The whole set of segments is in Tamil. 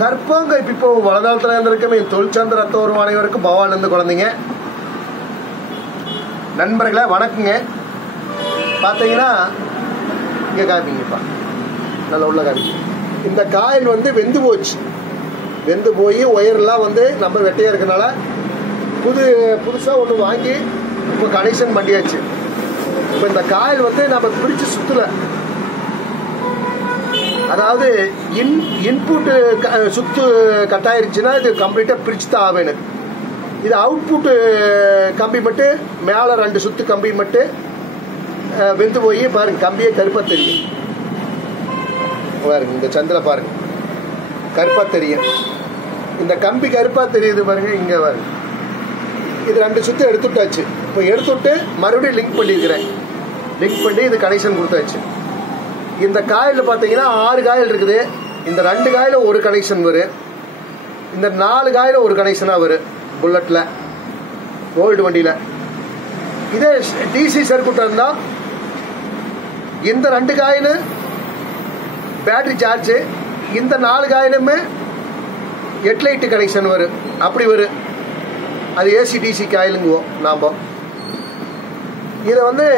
கற்பங்க இப்போ வளதாளத்துல இருந்திருக்க தொழிற்சந்திர ரத்தோரும் அனைவருக்கும் பவானந்து குழந்தைங்க நண்பர்களே வணக்கங்க. பார்த்தீங்கன்னா இங்கே காமிங்கப்பா, நல்லா உள்ள காமிங்க. இந்த காயில் வந்து வெந்து போச்சு, வெந்து போய் ஒயர்லாம் வந்து நம்ம வெட்டையாக இருக்கனால புதுசாக ஒன்று வாங்கி இப்போ கனெக்ஷன் பண்ணியாச்சு. இப்போ இந்த காயில் வந்து நம்ம பிரித்து சுற்றலை, அதாவது இன்புட்டு சுத்து கட் ஆயிருச்சுன்னா இது கம்ப்ளீட்டாக பிரித்து தான் ஆவேணும். இது அவுட்புட்டு கம்பி மட்டும் மேலே 2 சுத்து கம்பி மட்டும் வெந்து போய் பாருங்க, கம்பியே கருப்பாக தெரியும் பாருங்க. இந்த சந்தில் பாருங்க கருப்பாக தெரியும், இந்த கம்பி கருப்பாக தெரியுது பாருங்க. இங்கே பாருங்க, இது 2 சுத்து எடுத்துட்டாச்சு. இப்போ எடுத்துட்டு மறுபடியும் லிங்க் பண்ணியிருக்கிறேன், லிங்க் பண்ணி இது கனெக்ஷன் கொடுத்தாச்சு. இந்த காயில் பார்த்தீங்கன்னா 6 காயில் இருக்குது. இந்த 2 காயில் ஒரு கனெக்ஷன் வரும், இந்த 4 காயில் ஒரு கனெக்ஷனாக வரும் புல்லட்டில், ஓல்டு வண்டியில். இதே டிசி சர்க்யூட் இருந்தால் இந்த 2 காயில் பேட்டரி சார்ஜ், இந்த 4 காயிலுமே ஹெட்லைட்டு கனெக்ஷன் வரும், அப்படி வரும். அது ஏசி டிசி காயிலுங்குவோம் நாம். இதை வந்து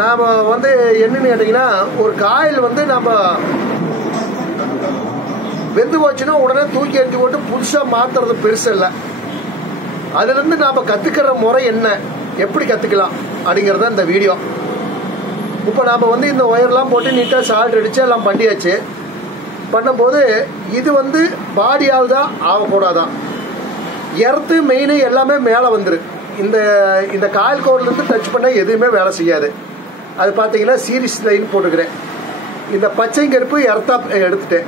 நாம் வந்து என்னன்னு கேட்டிங்கன்னா, ஒரு காயில் வந்து நம்ம வெந்து போச்சுன்னா உடனே தூக்கி எறிஞ்சு போட்டு புதுசாக மாற்றுறது பெருசு இல்லை. அதுலேருந்து நாம் கற்றுக்கிற முறை என்ன, எப்படி கற்றுக்கலாம் அப்படிங்கிறத இந்த வீடியோ. இப்போ நாம் வந்து இந்த ஒயர்லாம் போட்டு நீட்டாக சால்ட் அடித்து எல்லாம் பண்ணியாச்சு. பண்ணும்போது இது வந்து பாடி ஆகுதா ஆகக்கூடாதான், எர்த்து மெயின் எல்லாமே மேலே வந்துரு. இந்த காயில் கோட்லேருந்து டச் பண்ண எதுவுமே வேலை செய்யாது. அது பார்த்தீங்கன்னா சீரிஸ் லைன் போட்டுக்கிறேன். இந்த பச்சை கருப்பு எர்த்தா எடுத்துட்டேன்,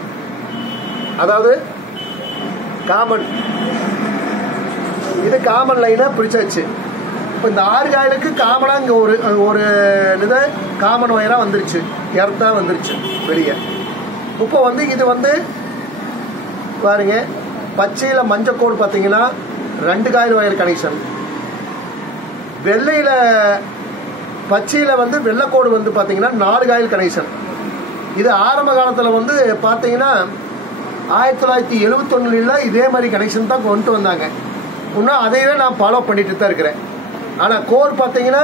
அதாவது காமன், இது காமன் லைனாக பிடிச்சாச்சு. இப்போ இந்த 6 காயிலுக்கு காமனாக இங்கே ஒரு இதை காமன் ஒயராக வந்துருச்சு, எர்த்தா வந்துருச்சு வெளியே. இப்போ வந்து இது வந்து பாருங்க, பச்சையில் மஞ்சள் கோடு பார்த்தீங்கன்னா 2 காயில் ஒயர் கனெக்ஷன், வெள்ளையில் பச்சையில் வந்து வெள்ளைக்கோடு வந்து பார்த்தீங்கன்னா 4 காயில் கனெக்ஷன். இது ஆரம்ப காலத்தில் வந்து பார்த்தீங்கன்னா 1971 இதே மாதிரி கனெக்ஷன் தான் கொண்டு வந்தாங்க. இன்னும் அதையே நான் ஃபாலோ பண்ணிட்டு தான் இருக்கிறேன். ஆனால் கோர் பார்த்தீங்கன்னா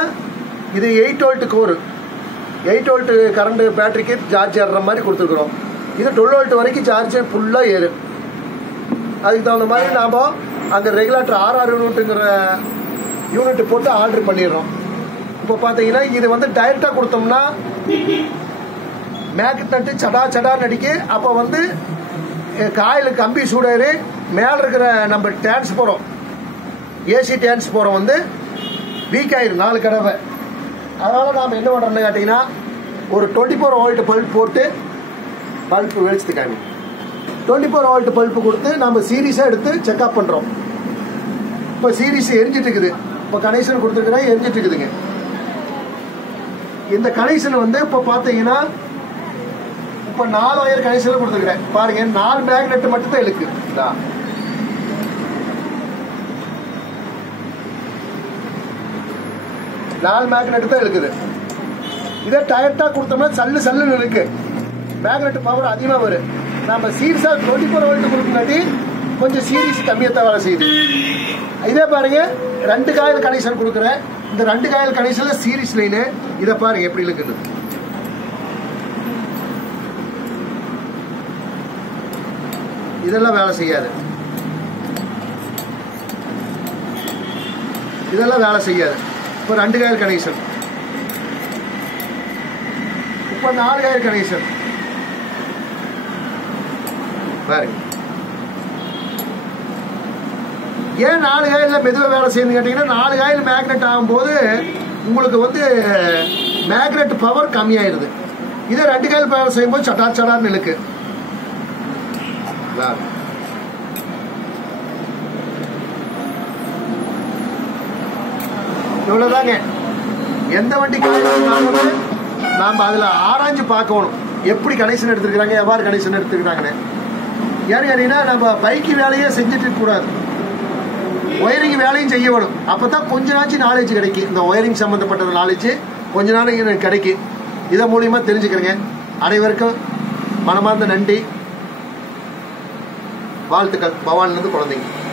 இது 8 வோல்ட் கோர், 8 வோல்ட் கரண்ட் பேட்டரிக்கு சார்ஜ் ஏறுற மாதிரி கொடுத்துருக்குறோம். இது 12 வோல்ட் வரைக்கும் சார்ஜ் ஃபுல்லாக ஏறும். அதுக்கு தகுந்த மாதிரி நாம் அங்கே ரெகுலேட்டர் 6 யூனிட்டுங்கிற யூனிட் போட்டு ஆர்டர் பண்ணிடுறோம். இப்போ பார்த்தீங்கன்னா இது வந்து டைரெக்டாக கொடுத்தோம்னா மேக்னட்டு சடா சடான்னு அடிக்கு. அப்போ வந்து காயில் கம்பி சூடாரு மேலே இருக்கிற நம்ம டிரான்ஸ்போரம், ஏசி டிரான்ஸ்போரம் வந்து வீக் ஆயிரும் 4 கடவை. அதனால் நாம் என்ன பண்ணுறோம்னு கேட்டிங்கன்னா, ஒரு 24 வோல்ட் பல்ப் போட்டு, பல்ப் வெளிச்சத்துக்காங்க 24 வோல்ட் பல்ப்பு கொடுத்து நம்ம சீரியஸாக எடுத்து செக்அப் பண்ணுறோம். இப்போ சீரிஸ் எரிஞ்சிட்டு இருக்குது, இப்போ கனெக்ஷன் கொடுத்துருக்குறேன், எரிஞ்சிட்டு இருக்குதுங்க. இந்த கனெக்ஷன் வந்து இப்போ பார்த்தீங்கன்னா இப்போ 4 ஒயர் கனெக்ஷன் கொடுத்துருக்குறேன் பாருங்க. 4 மேக்னெட் மட்டும் தான் இருக்கு, 4 மேக்னெட் தான் இருக்குது. இதே டைரெக்டாக கொடுத்தோம்னா சல்லு சல்லுன்னு இருக்கு, மேக்னெட் பவர் அதிகமாக வரும். நம்ம சீரியஸாக 24 வோல்ட் கொடுக்குறாட்டி கொஞ்சம் சீரியஸ் கம்மியாக தான் வேலை செய்யுது. இதே பாருங்க 2 காயில் கனெக்ஷன் கொடுக்குறேன். இந்த 2 காயில் கனெக்ஷன்ல சீரிஸ் லைனு இதை பாருங்க எப்படி இருக்குது. இதெல்லாம் வேலை செய்யாது, இதெல்லாம் வேலை செய்யாது. இப்போ 2 காயில் கனெக்ஷன், இப்போ 4 காயில் கனெக்ஷன் பாருங்க. ஏன் 4 காயில் மெதுவாக வேலை செய்யணும்னு கேட்டிங்கன்னா, 4 காயில் மேக்னெட் ஆகும்போது உங்களுக்கு வந்து மேக்னெட் பவர் கம்மியாயிருது. இதே 2 காயில் வேலை செய்யும்போது சட்டா சடான்னு இருக்கு. இவ்வளவுதாங்க. எந்த வண்டி நாம அதுல ஆராய்ஞ்சு பார்க்கணும், எப்படி கனெக்ஷன் எடுத்துருக்காங்க, எவ்வாறு கனெக்ஷன் எடுத்துருக்காங்கன்னு. ஏன்னு கேட்டீங்கன்னா, நம்ம பைக்கு வேலையே செஞ்சுட்டு இருக்க கூடாது, ஒயரிங் வேலையும் செய்ய வேணும். அப்பதான் கொஞ்ச நாச்சு நாலேஜ் கிடைக்கும். இந்த ஒயரிங் சம்பந்தப்பட்ட நாலேஜ் கொஞ்ச நாளைக்கு கிடைக்கும். இதன் மூலியமா தெரிஞ்சுக்கிறேங்க. அனைவருக்கும் மனமார்ந்த நன்றி. வாழ்த்துக்கள் பவானிலேருந்து குழந்தைங்க.